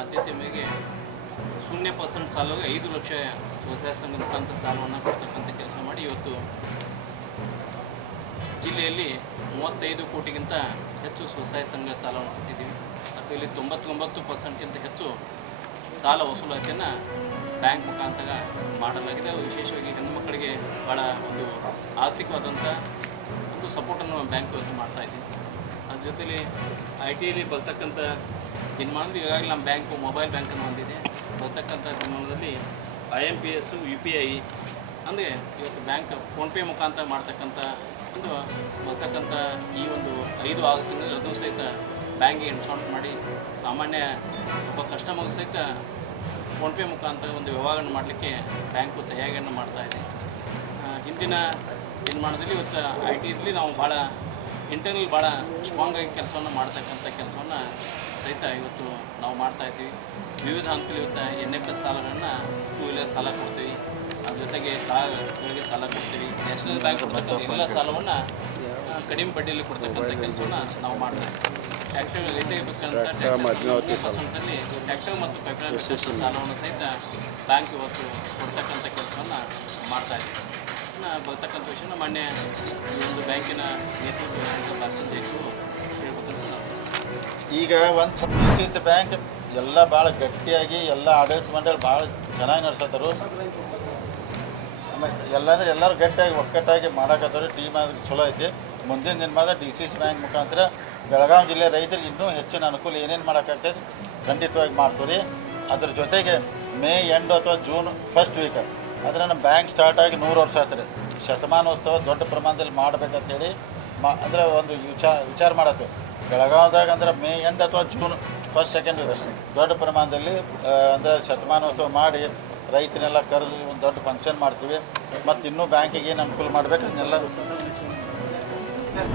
ಆದ್ಯತೆ ಮೇರೆಗೆ 0% ಸಾಲವಾಗಿ 5 ಲಕ್ಷ ಸ್ವಸಹಾಯ ಸಂಘ ಮುಖಾಂತರ ಸಾಲವನ್ನು ಕೊಡ್ತಕ್ಕಂಥ ಕೆಲಸ ಮಾಡಿ ಇವತ್ತು ಜಿಲ್ಲೆಯಲ್ಲಿ 35 ಕೋಟಿಗಿಂತ ಹೆಚ್ಚು ಸ್ವಸಹಾಯ ಸಂಘ ಸಾಲವನ್ನು ಕೊಟ್ಟಿದ್ದೀವಿ. ಮತ್ತು ಇಲ್ಲಿ 99%ಗಿಂತ ಹೆಚ್ಚು ಸಾಲ ವಸೂಲಾತಿಯನ್ನು ಬ್ಯಾಂಕ್ ಮುಖಾಂತರ ಮಾಡಲಾಗಿದೆ. ವಿಶೇಷವಾಗಿ ಹೆಣ್ಣು ಮಕ್ಕಳಿಗೆ ಭಾಳ ಒಂದು ಆರ್ಥಿಕವಾದಂಥ ಒಂದು ಸಪೋರ್ಟನ್ನು ಬ್ಯಾಂಕ್ ಇವತ್ತು ಮಾಡ್ತಾಯಿದ್ದೀವಿ. ಅದ್ರ ಜೊತೆಲಿ ITಯಲ್ಲಿ ಬರ್ತಕ್ಕಂಥ ದಿನಮಾನದಲ್ಲಿ ಈಗಾಗಲೇ ನಮ್ಮ ಬ್ಯಾಂಕು ಮೊಬೈಲ್ ಬ್ಯಾಂಕನ್ನು ಹೊಂದಿದೆ. ಬರ್ತಕ್ಕಂಥ ದಿನಮಾನದಲ್ಲಿ IMPS UPI ಅಂದರೆ ಇವತ್ತು ಬ್ಯಾಂಕ್ ಫೋನ್ಪೇ ಮುಖಾಂತರ ಮಾಡ್ತಕ್ಕಂಥ ಒಂದು ಬರ್ತಕ್ಕಂಥ ಈ ಒಂದು 5 ತಿಂಗಳಲ್ಲಿ ಅದನ್ನು ಸಹಿತ ಬ್ಯಾಂಕಿಗೆ ಇನ್ಸ್ಟಾಲ್ಟ್ ಮಾಡಿ ಸಾಮಾನ್ಯ ಒಬ್ಬ ಕಸ್ಟಮರ್ಗೆ ಸಹಿತ ಫೋನ್ಪೇ ಮುಖಾಂತರ ಒಂದು ವ್ಯವಹಾರವನ್ನು ಮಾಡಲಿಕ್ಕೆ ಬ್ಯಾಂಕು ತಯಾರಿಯನ್ನು ಮಾಡ್ತಾಯಿದೆ. ಹಿಂದಿನ ದಿನಮಾನದಲ್ಲಿ ಇವತ್ತು ITಯಲ್ಲಿ ನಾವು ಭಾಳ ಇಂಟರ್ನಲ್ ಭಾಳ ಸ್ಟ್ರಾಂಗಾಗಿ ಕೆಲಸವನ್ನು ಮಾಡ್ತಕ್ಕಂಥ ಕೆಲಸವನ್ನು ಸಹಿತ ಇವತ್ತು ನಾವು ಮಾಡ್ತಾಯಿದ್ದೀವಿ. ವಿವಿಧ ಹಂತದಲ್ಲಿ ಇವತ್ತು NFS ಸಾಲಗಳನ್ನು 2 ವೀಲರ್ ಸಾಲ ಕೊಡ್ತೀವಿ. ಅದ್ರ ಜೊತೆಗೆ ಕಾರುಗಳಿಗೆ ಸಾಲ ಕೊಡ್ತೀವಿ. ನ್ಯಾಷನಲ್ ಬ್ಯಾಂಕ್ ಕೊಡ್ತಕ್ಕಂಥ ಎಲ್ಲ ಸಾಲವನ್ನು ಕಡಿಮೆ ಬಡ್ಡಿಯಲ್ಲಿ ಕೊಡ್ತಕ್ಕಂಥ ಕೆಲಸವನ್ನು ನಾವು ಮಾಡ್ತಾಯಿದ್ದೀವಿ. ಟ್ರ್ಯಾಕ್ಟರ್ ರೈತರಿಗೆ ಬೇಕಂತ ಟ್ರ್ಯಾಕ್ಟರ್ನಲ್ಲಿ ಟ್ರ್ಯಾಕ್ಟರ್ ಮತ್ತು ಪೈಪ್ಲೈನ್ ಸಾಲವನ್ನು ಸಹಿತ ಬ್ಯಾಂಕ್ ಇವತ್ತು ಕೊಡ್ತಕ್ಕಂಥ ಕೆಲಸವನ್ನು ಮಾಡ್ತಾಯಿದ್ದೀವಿ. ಬರ್ತಕ್ಕಂಥ ವಿಷಯನ ಮಾನ್ಯ ಈ ಒಂದು ಬ್ಯಾಂಕಿನ ನೇತೃತ್ವ ಅಧ್ಯಕ್ಷರು ಹೇಳ್ಬೇಕಂತ ನಾವು ಈಗ ಒಂದು DCC ಬ್ಯಾಂಕ್ ಎಲ್ಲ ಭಾಳ ಗಟ್ಟಿಯಾಗಿ ಎಲ್ಲ ಆಡಳಿತ ಮಂಡಳಿ ಭಾಳ ಚೆನ್ನಾಗಿ ನಡೆಸತ್ತರು. ಎಲ್ಲಂದ್ರೆ ಎಲ್ಲರೂ ಗಟ್ಟಿಯಾಗಿ ಒಕ್ಕಟ್ಟಾಗಿ ಮಾಡಕತ್ತಾರ. ಟೀಮ್ ಚಲೋ ಐತಿ. ಮುಂದಿನ ದಿನಮಾದ DCC ಬ್ಯಾಂಕ್ ಮುಖಾಂತರ ಬೆಳಗಾವಿ ಜಿಲ್ಲೆ ರೈತರಿಗೆ ಇನ್ನೂ ಹೆಚ್ಚಿನ ಅನುಕೂಲ ಏನೇನು ಮಾಡೋಕ್ಕಾಗ್ತದೆ ಖಂಡಿತವಾಗಿ ಮಾಡ್ತೀವಿ. ಅದ್ರ ಜೊತೆಗೆ ಮೇ ಎಂಡ್ ಅಥವಾ ಜೂನ್ ಫಸ್ಟ್ ವೀಕ್ ಆದರೆ ನಮ್ಮ ಬ್ಯಾಂಕ್ ಸ್ಟಾರ್ಟ್ ಆಗಿ 100 ವರ್ಷ ಆಗ್ತದೆ. ಶತಮಾನೋತ್ಸವ ದೊಡ್ಡ ಪ್ರಮಾಣದಲ್ಲಿ ಮಾಡಬೇಕಂತೇಳಿ ಅಂದರೆ ಒಂದು ವಿಚಾರ ಮಾಡತ್ತೆ. ಬೆಳಗಾವಿದಾಗ ಅಂದ್ರೆ ಮೇ ಎಂಡ್ ಅಥವಾ ಜೂನ್ ಫಸ್ಟ್ ಸೆಕೆಂಡ್ ದೊಡ್ಡ ಪ್ರಮಾಣದಲ್ಲಿ ಅಂದರೆ ಶತಮಾನೋತ್ಸವ ಮಾಡಿ ರೈತನೆಲ್ಲ ಕರೆದು ಒಂದು ದೊಡ್ಡ ಫಂಕ್ಷನ್ ಮಾಡ್ತೀವಿ. ಮತ್ತು ಇನ್ನೂ ಬ್ಯಾಂಕಿಗೆ ಏನು ಅನುಕೂಲ ಮಾಡಬೇಕು ಅದನ್ನೆಲ್ಲ